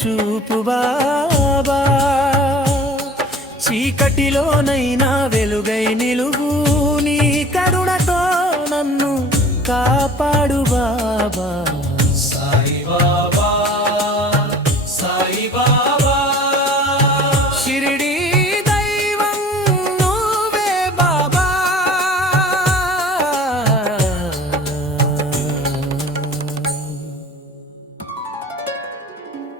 చూపు బాబా, చీకటిలోనైనా వెలుగై నిలువు, నీ కరుణతో నన్ను కాపాడు బాబా. సాయి బాబా, సాయి బాబా, షిరిడీ దైవం నువ్వే బాబా.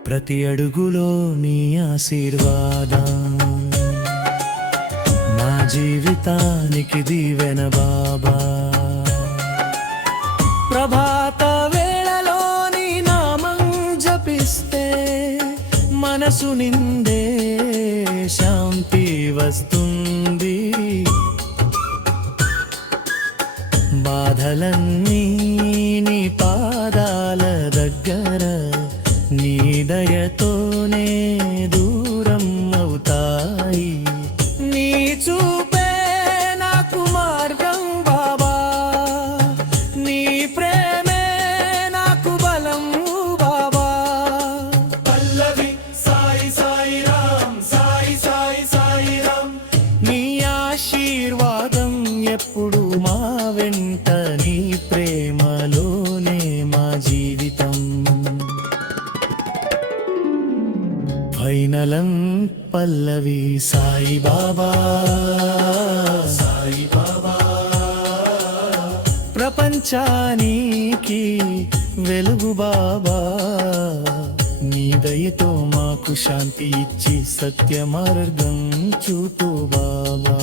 ప్రతి అడుగులో నీ ఆశీర్వాదం, నా జీవితానికి దీవెన బాబా. ప్రభాత వేళలో నీ నామం జపిస్తే మనసు నిండే శాంతి వస్తుంది. బాధలన్నీ నీ పాదాల దగ్గర, నీ దయతోనే దూరం అవుతాయి. నీ చూపే నాకు మార్గం బాబా, నీ ప్రేమే నాకు బలం బాబా. పల్లవి సాయి సాయి రామ్, సాయి సాయి సాయి రామ్. నీ ఆశీర్వాదం ఎప్పుడు మా వెంట, నీ ప్రేమలోనే మా జీవితం. ఫైనలం పల్లవి సాయి బాబా, సాయి బాబా, ప్రపంచానికి వెలుగు బాబా. నీ దయతో మాకు శాంతి ఇచ్చి సత్య మార్గం చూపు బాబా.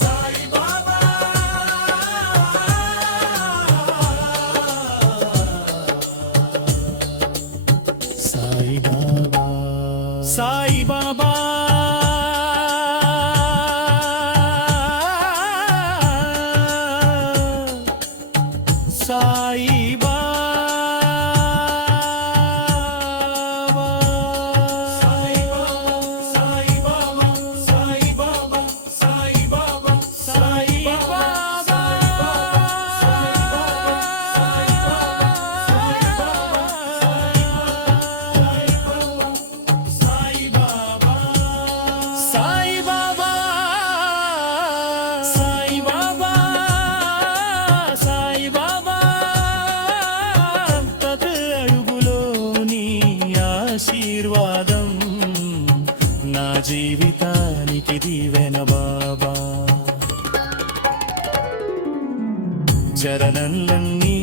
సాయి బాబా, సాయి బాబా, సాయి బాబా, సాయి బాబా, సాయి బాబా, సాయి బాబా, సాయి బాబా, సాయి బాబా, సాయి బాబా, సాయి బాబా, సాయి బాబా, సాయి బాబా, సాయి బాబా, సాయి బాబా, సాయి బాబా. ప్రతి అడుగులో నీ ఆశీర్వాదం, నా జీవితానికి దీవెన బాబా. చరణంలన్నీ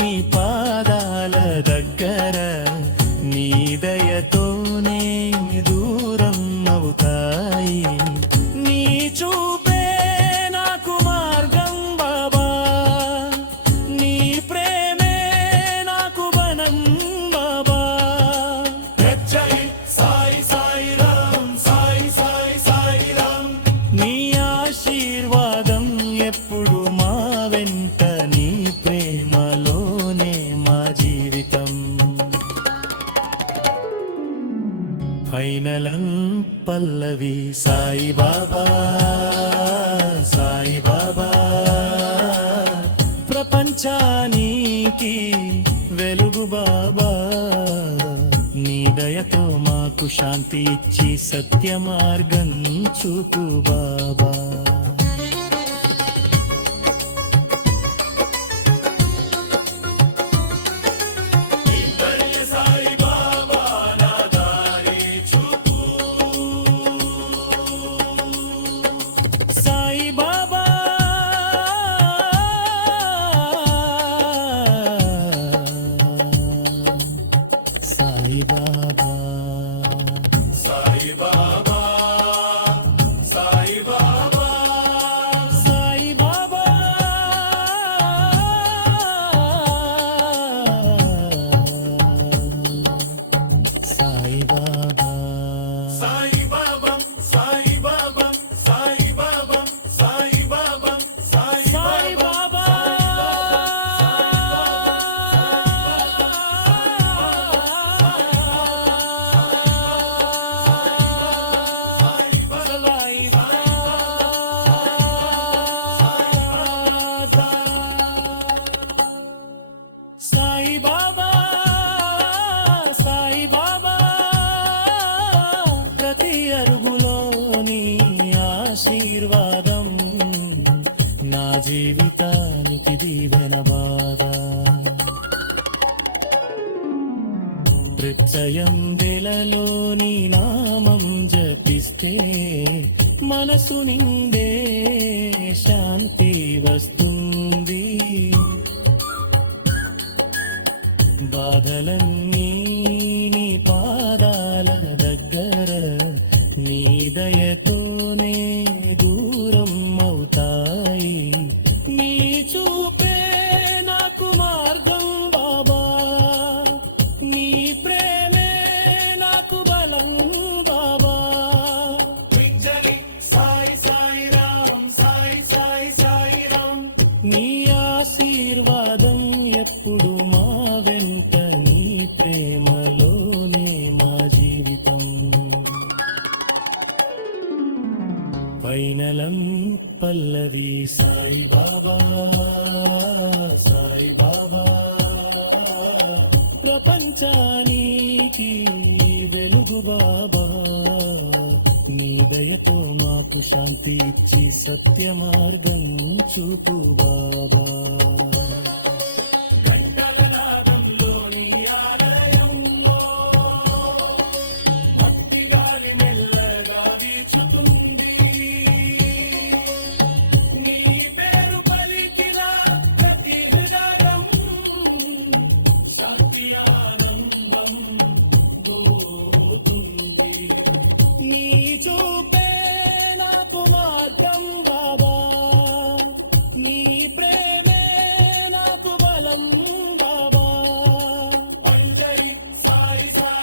నీ పాదాల దగ్గర, నీ దయతోనే దూరం అవుతాయి. నీ చూపే నాకు మార్గం బాబా, నీ ప్రేమే నాకు బలం బాబా. జై సాయి సాయి రామ్, సాయి సాయి సాయి రామ్. నీ ఆశీర్వాదం ఎప్పుడు మా వెంట, నీ ప్రేమలోనే మా జీవితం. ఫైనలం పల్లవి సాయి బాబా, సాయి బాబా. ప్రపంచానికి వెలుగు బాబా, నీ దయతో మాకు శాంతి ఇచ్చి సత్య మార్గం చూపు బాబా. సాయి బాబా నా దారి చూపు, సాయి బాబా, సాయి బాబా, సాయి బాబా, సాయి బాబా, సాయి బాబా, సాయి బాబా, సాయి బాబా, సాయి బాబా, సాయి బాబా, సాయి బాబా, సాయి సాయి బాబా, బాబా. ప్రత్యయం వెలలో నీ నామం జపిస్తే మనసు నిండే శాంతి వస్తుంది. బాధలన్నీ నీ పాదాల దగ్గర నీ దయతోనే దూరం అవుతాయి. నీ చూపే నాకు మార్గం బాబా, నీ ప్రేమే నాకు బలం బాబా. వింజలి సాయి సాయి రామ్, సాయి సాయి సాయి రామ్. నీ ఆశీర్వాదం ఎప్పుడు మా వెంట, నీ ప్రేమలోనే మా జీవితం. వైనలం పల్లవి సాయి బాబా, సాయి బాబా. ప్రపంచానికి వెలుగు బాబా, నీ దయతో మాకు శాంతి ఇచ్చి సత్య మార్గం చూపు బాబా. గంటల నాదంలోని ఆలయంలో భక్తి గాలి మెల్లగా వీచుతుంది. నీ పేరు పలికిన ప్రతి హృదయం శాంతి ఆనందం దూరుతుంది. నీ చూపే నాకు మార్గం బాబా, నీ ప్రేమే నాకు బలం బాబా. అంజలి సాయి సాయి